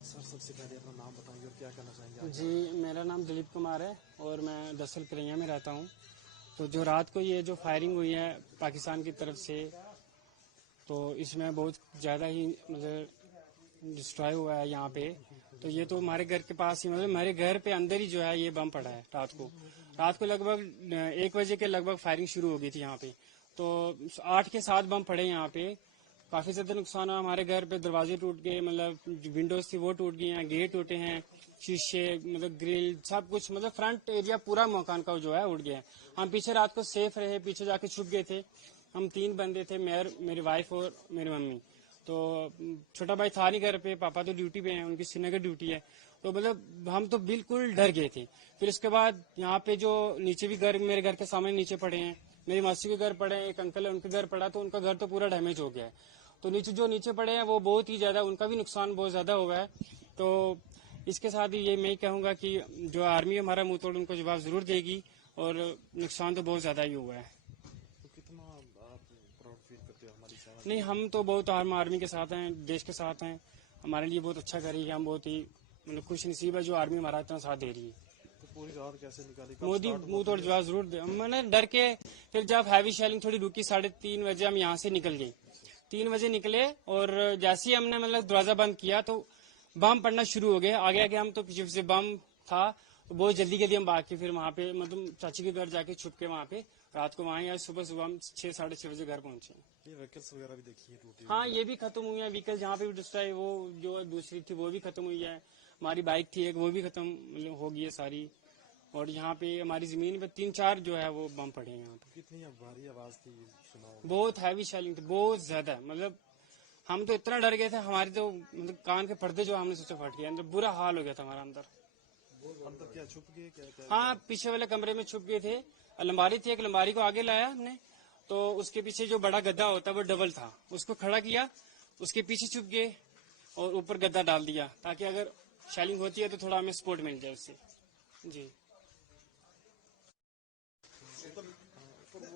Sir, सबसे पहले अपना नाम बताएंगे और क्या कहना चाहेंगे? जी, मेरा नाम दिलीप कुमार है और मैं दरअसल करैया में रहता हूँ। तो जो रात को ये जो फायरिंग हुई है पाकिस्तान की तरफ से, तो इसमें बहुत ज़्यादा ही मतलब डिस्ट्रॉय हुआ है यहाँ पे। तो ये तो हमारे घर के पास ही, मतलब हमारे घर पे अंदर ही जो है ये बम पड़ा है रात को लगभग 1 बजे के लगभग फायरिंग शुरू हो गई थी यहाँ पे। तो 8 के 7 बम पड़े यहाँ पे। काफी ज्यादा नुकसान हुआ हमारे घर पे। दरवाजे टूट गए, मतलब विंडोज थी वो टूट गई हैं, गेट टूटे हैं, शीशे मतलब ग्रिल सब कुछ, मतलब फ्रंट एरिया पूरा मकान का जो है उड़ गया है। हम पीछे रात को सेफ रहे, पीछे जाके छुप गए थे। हम 3 बंदे थे, मेरी वाइफ और मेरी मम्मी। तो छोटा भाई था नहीं घर पे, पापा तो ड्यूटी पे हैं, उनकी श्रीनगर ड्यूटी है। तो मतलब हम तो बिल्कुल डर गए थे। फिर उसके बाद यहाँ पे जो नीचे भी घर, मेरे घर के सामने नीचे पड़े हैं, मेरी मासी के घर पड़े हैं, एक अंकल है उनके घर पड़ा, तो उनका घर तो पूरा डैमेज हो गया है। तो नीचे पड़े हैं वो बहुत ही ज्यादा, उनका भी नुकसान बहुत ज्यादा हुआ है। तो इसके साथ ही ये मैं कहूंगा कि जो आर्मी हमारा मुंह तोड़ उनको जवाब जरूर देगी, और नुकसान तो बहुत ज्यादा ही हुआ है। तो कितना आप प्राउड फील करते हो हमारी सेना? नहीं, हम तो बहुत आर्मी के साथ हैं, देश के साथ हैं। हमारे लिए बहुत अच्छा कर रही है, हम बहुत ही मतलब खुश नसीब है जो आर्मी हमारा इतना साथ दे रही है। तो पूरी रात कैसे निकाली? मोदी मुंह तोड़ जवाब जरूर दे। मैंने डर के, फिर जब हैवी शेलिंग थोड़ी रुकी 3:30 बजे हम यहाँ से निकल गए। 3 बजे निकले और जैसे ही हमने मतलब दरवाजा बंद किया तो बम पड़ना शुरू हो गए आगे आगे। हम तो पीछे से बम था तो बहुत जल्दी हम भाग के फिर वहाँ पे मतलब चाची के घर जाके छुप के वहाँ पे रात को वहाँ आज सुबह हम 6 साढ़े 6 बजे घर पहुंचे। ये व्हीकल्स वगैरह भी देखी है टूटी हुई? हाँ, ये भी खत्म हुई है व्हीकल, जहाँ पे भी डिस्ट्रॉय, वो जो दूसरी थी वो भी खत्म हुई है। हमारी बाइक थी एक, वो भी खत्म मतलब हो गई है सारी। और यहाँ पे हमारी जमीन पे 3-4 जो है वो बम पड़े हैं यहाँ पे। कितनी भारी आवाज थी सुनाओ? बहुत हैवी शेलिंग थी, बहुत ज्यादा। मतलब हम तो इतना डर गए थे, हमारे तो मतलब कान के पर्दे जो हमने सोचा फट गया, अंदर बुरा हाल हो गया था हमारा अंदर। अंदर क्या छुप गए? क्या हाँ, पीछे वाले कमरे में छुप गए थे। अलमारी थी, एक अलमारी को आगे लाया हमने, तो उसके पीछे जो बड़ा गद्दा होता है वो डबल था, उसको खड़ा किया, उसके पीछे छुप गए और ऊपर गद्दा डाल दिया ताकि अगर शेलिंग होती है तो थोड़ा हमें सपोर्ट मिल जाए उससे। जी,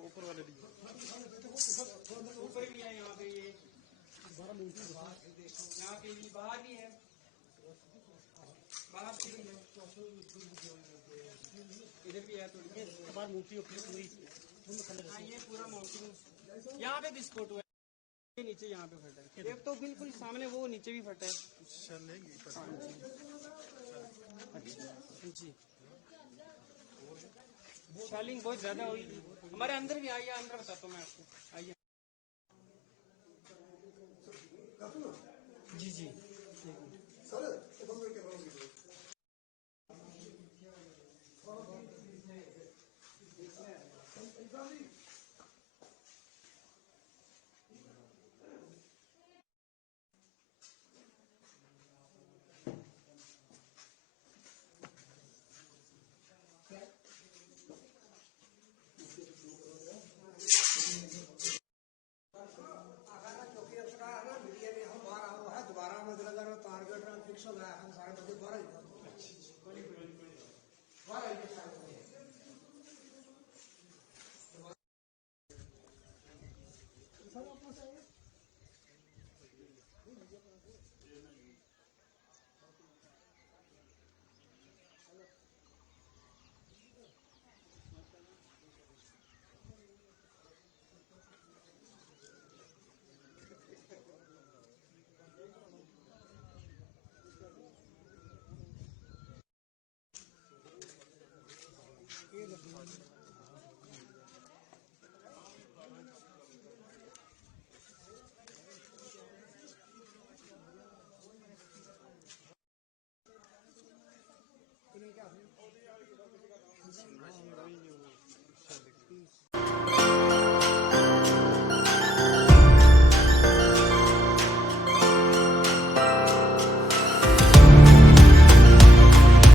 ऊपर वाले ऊपर भी है, यहाँ पे ये यहाँ पे भी बाहर भी है, बाहर से भी है, इधर भी है थोड़ी बाहर मूर्ति पूरी। हाँ, ये पूरा माउंटेन यहाँ पे भी स्पॉट हुआ है। ये नीचे यहाँ पे फटा है, एक तो बिल्कुल सामने वो नीचे भी फटा है। जी, शेलिंग बहुत ज्यादा हुई, हमारे अंदर भी आई है, अंदर बताता हूँ मैं आपको, आइए। जी जी, सर